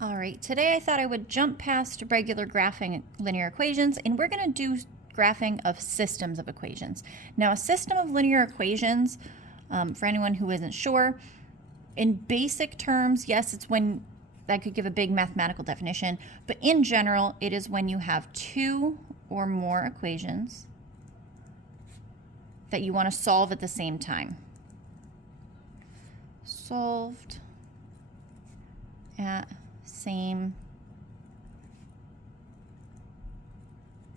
All right, today I thought I would jump past regular graphing linear equations, and we're going to do graphing of systems of equations. Now, a system of linear equations, for anyone who isn't sure, in basic terms, yes, it's when that could give a big mathematical definition, but in general, it is when you have two or more equations that you want to solve at the same time. Solved at same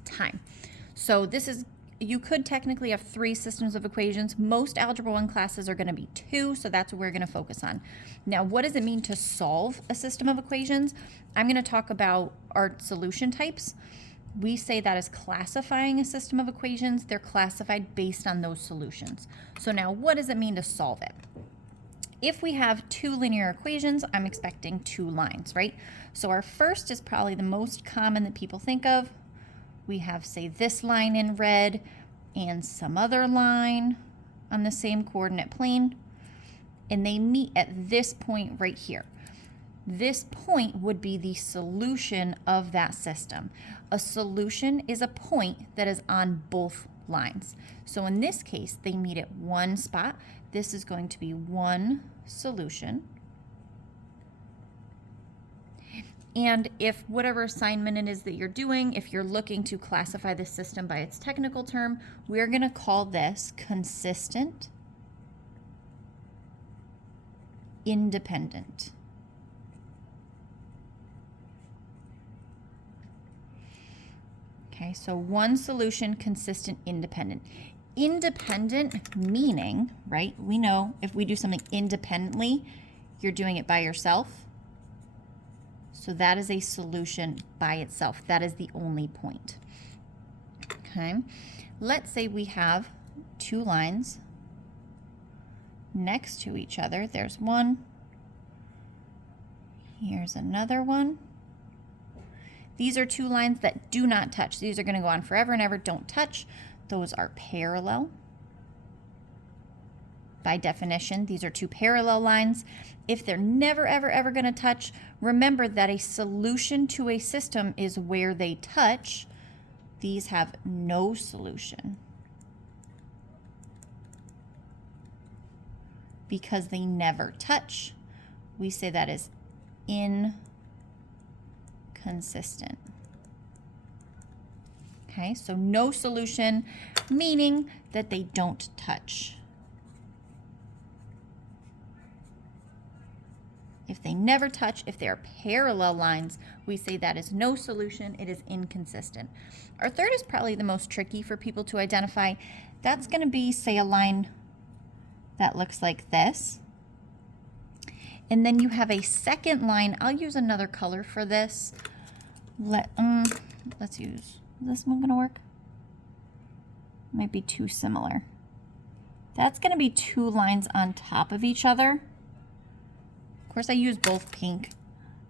time. So this is, you could technically have three systems of equations. Most Algebra 1 classes are going to be two, so that's what we're going to focus on. Now, what does it mean to solve a system of equations? I'm going to talk about our solution types. We say that as classifying a system of equations. They're classified based on those solutions. So now, what does it mean to solve it? If we have two linear equations, I'm expecting two lines, right? So our first is probably the most common that people think of. We have, say, this line in red and some other line on the same coordinate plane, and they meet at this point right here. This point would be the solution of that system. A solution is a point that is on both lines. So in this case, they meet at one spot. This is going to be one solution. And if whatever assignment it is that you're doing, if you're looking to classify the system by its technical term, we're going to call this consistent independent. Okay, so one solution, consistent, independent. Independent meaning, right? We know if we do something independently, you're doing it by yourself. So that is a solution by itself. That is the only point. Okay, let's say we have two lines next to each other. There's one. Here's another one. These are two lines that do not touch. These are going to go on forever and ever, don't touch. Those are parallel. By definition, these are two parallel lines. If they're never, ever, ever going to touch, remember that a solution to a system is where they touch. These have no solution because they never touch. We say that is inconsistent. Okay, so no solution, meaning that they don't touch. If they never touch, if they are parallel lines, we say that is no solution, it is inconsistent. Our third is probably the most tricky for people to identify. That's going to be, say, a line that looks like this. And then you have a second line. I'll use another color for this. Let's use, is this one going to work? Might be too similar. That's going to be two lines on top of each other. Of course, I use both pink.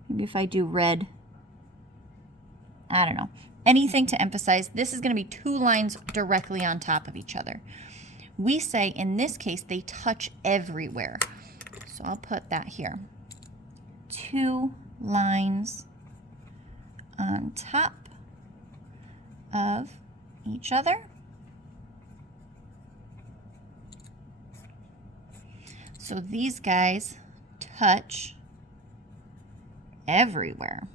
Maybe if I do red, I don't know. Anything to emphasize, this is going to be two lines directly on top of each other. We say, in this case, they touch everywhere. So I'll put that here. Two lines on top of each other. So these guys touch everywhere,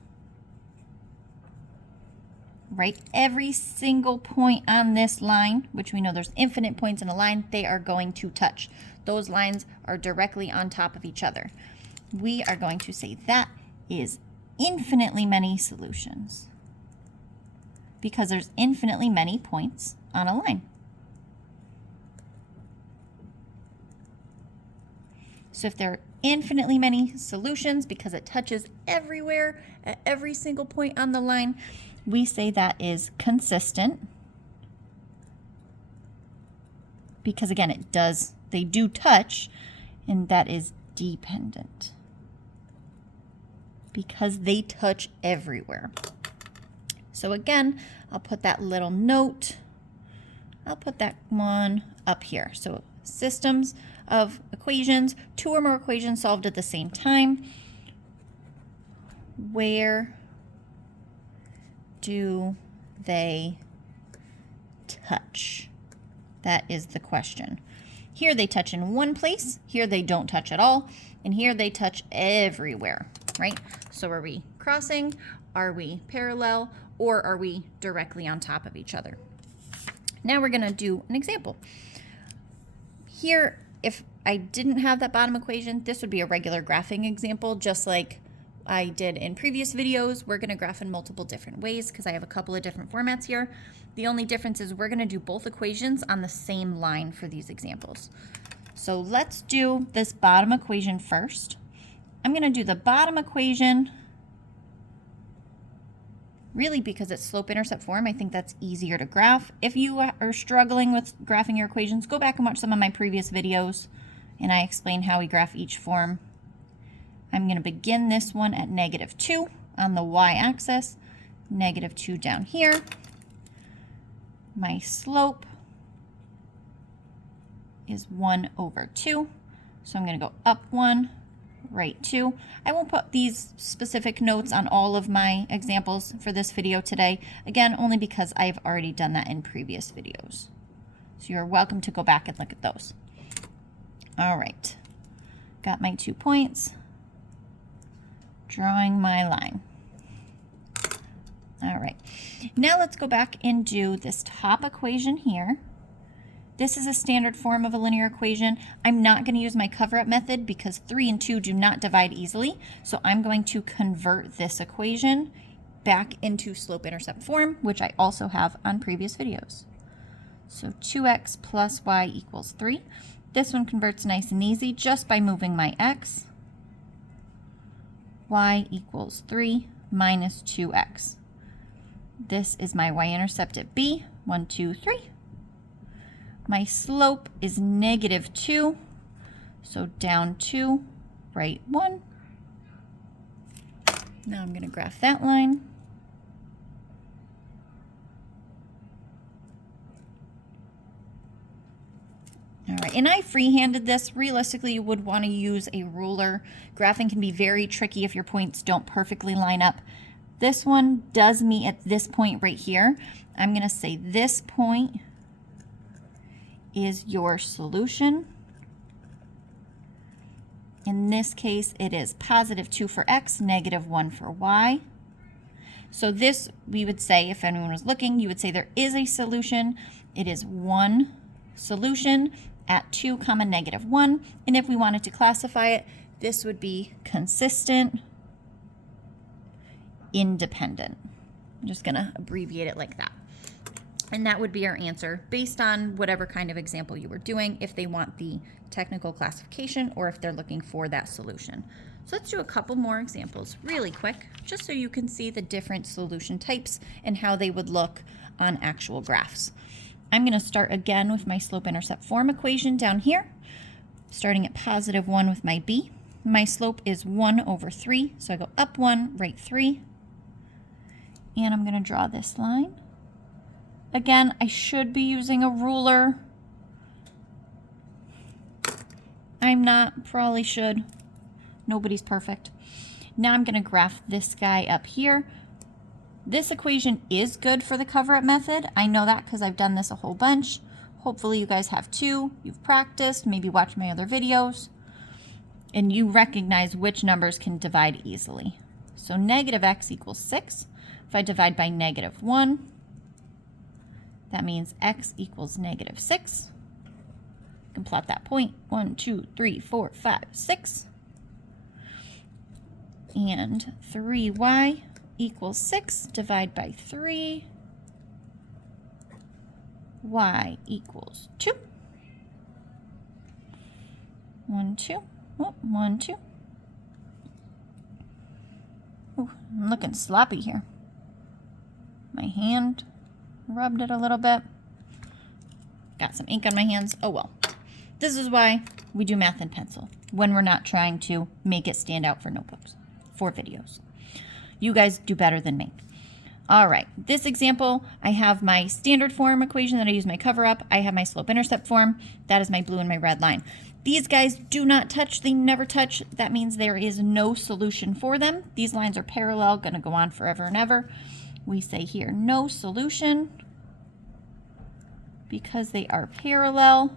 right? Every single point on this line, which we know there's infinite points in a line, they are going to touch. Those lines are directly on top of each other. We are going to say that is infinitely many solutions because there's infinitely many points on a line. So if there are infinitely many solutions because it touches everywhere at every single point on the line, we say that is consistent because, again, they do touch, and that is dependent because they touch everywhere. So again, I'll put that little note. I'll put that one up here. So systems of equations, two or more equations solved at the same time. where do they touch? That is the question. Here they touch in one place, here they don't touch at all, and here they touch everywhere, right? So are we crossing? Are we parallel? Or are we directly on top of each other? Now we're gonna do an example. Here, if I didn't have that bottom equation, this would be a regular graphing example, just like I did in previous videos. We're gonna graph in multiple different ways because I have a couple of different formats here. The only difference is we're gonna do both equations on the same line for these examples. So let's do this bottom equation first. I'm gonna do the bottom equation really because it's slope-intercept form. I think that's easier to graph. If you are struggling with graphing your equations, go back and watch some of my previous videos and I explain how we graph each form. I'm going to begin this one at -2 on the y-axis, -2 down here. My slope is 1/2. So I'm going to go up 1, right 2. I won't put these specific notes on all of my examples for this video today. Again, only because I've already done that in previous videos. So you're welcome to go back and look at those. All right, got my 2 points. Drawing my line. All right, now let's go back and do this top equation here. This is a standard form of a linear equation. I'm not going to use my cover-up method because 3 and 2 do not divide easily. So I'm going to convert this equation back into slope-intercept form, which I also have on previous videos. So 2x plus y equals 3. This one converts nice and easy just by moving my x. Y equals 3 minus 2x. This is my y-intercept at B, 1, 2, 3. My slope is -2, so down 2, right 1. Now I'm going to graph that line. All right, and I freehanded this. Realistically, you would want to use a ruler. Graphing can be very tricky if your points don't perfectly line up. This one does meet at this point right here. I'm going to say this point is your solution. In this case, it is +2 for x, -1 for y. So this, we would say, if anyone was looking, you would say there is a solution. It is one solution at 2, -1. And if we wanted to classify it, this would be consistent, independent. I'm just gonna abbreviate it like that. And that would be our answer based on whatever kind of example you were doing, if they want the technical classification or if they're looking for that solution. So let's do a couple more examples really quick, just so you can see the different solution types and how they would look on actual graphs. I'm going to start again with my slope-intercept form equation down here, starting at +1 with my b. My slope is 1/3, so I go up 1, right 3. And I'm going to draw this line. Again, I should be using a ruler. I'm not, probably should. Nobody's perfect. Now I'm going to graph this guy up here. This equation is good for the cover-up method. I know that because I've done this a whole bunch. Hopefully you guys have too. You've practiced, maybe watched my other videos, and you recognize which numbers can divide easily. So -x equals 6. If I divide by -1, that means x equals -6. You can plot that point. 1, 2, 3, 4, 5, 6. And 3y equals 6. Divide by 3. Y equals 2. 1, 2. Oh, 1, 2. Ooh, I'm looking sloppy here. My hand rubbed it a little bit. Got some ink on my hands. Oh well. This is why we do math in pencil, when we're not trying to make it stand out for notebooks, for videos. You guys do better than me. All right, this example, I have my standard form equation that I use my cover up. I have my slope-intercept form. That is my blue and my red line. These guys do not touch, they never touch. That means there is no solution for them. These lines are parallel, gonna go on forever and ever. We say here, no solution, because they are parallel.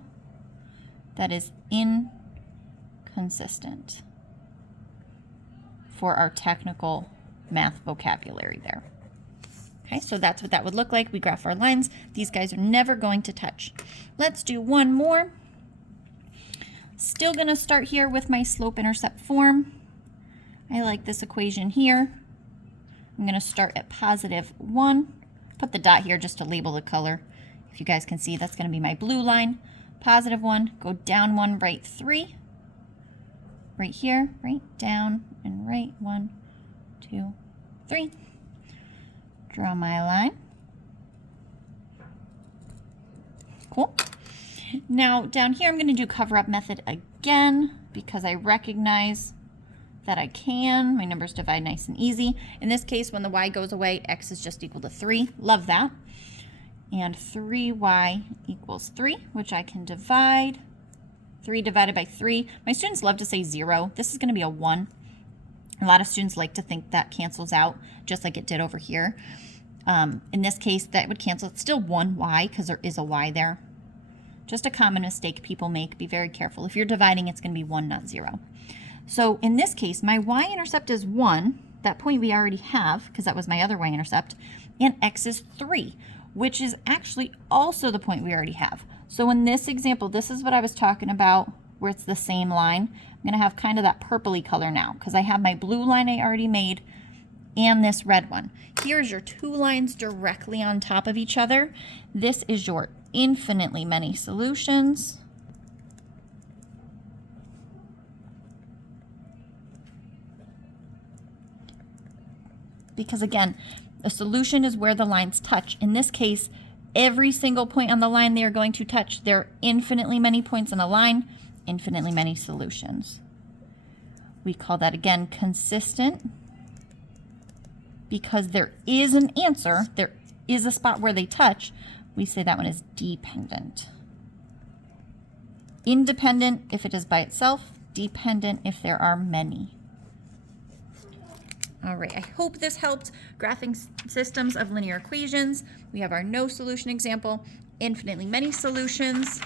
That is inconsistent for our technical math vocabulary there. Okay, so that's what that would look like. We graph our lines. These guys are never going to touch. Let's do one more. Still gonna start here with my slope-intercept form. I like this equation here. I'm gonna start at +1. Put the dot here just to label the color. If you guys can see, that's gonna be my blue line. +1, go down 1, right 3. Right here, right down and right, 1, 2, 3. Draw my line. Cool. Now down here I'm going to do cover-up method again because I recognize that I can. My numbers divide nice and easy. In this case, when the y goes away, x is just equal to 3. Love that. And 3y equals 3, which I can divide. 3 divided by 3. My students love to say 0. This is going to be a 1. A lot of students like to think that cancels out, just like it did over here. In this case, that would cancel. It's still 1y because there is a y there. Just a common mistake people make. Be very careful. If you're dividing, it's going to be 1, not 0. So in this case, my y-intercept is 1. That point we already have, because that was my other y-intercept. And x is 3, which is actually also the point we already have. So in this example, this is what I was talking about, where it's the same line. I'm going to have kind of that purpley color now because I have my blue line I already made and this red one. Here's your two lines directly on top of each other. This is your infinitely many solutions. Because again, a solution is where the lines touch. In this case, every single point on the line they are going to touch. There are infinitely many points on a line, infinitely many solutions. We call that again consistent because there is an answer, there is a spot where they touch. We say that one is dependent. Independent if it is by itself, dependent if there are many. All right, I hope this helped. Graphing systems of linear equations. We have our no solution example, infinitely many solutions,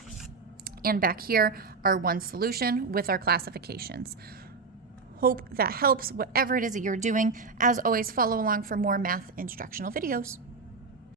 and back here, our one solution with our classifications. Hope that helps whatever it is that you're doing. As always, follow along for more math instructional videos.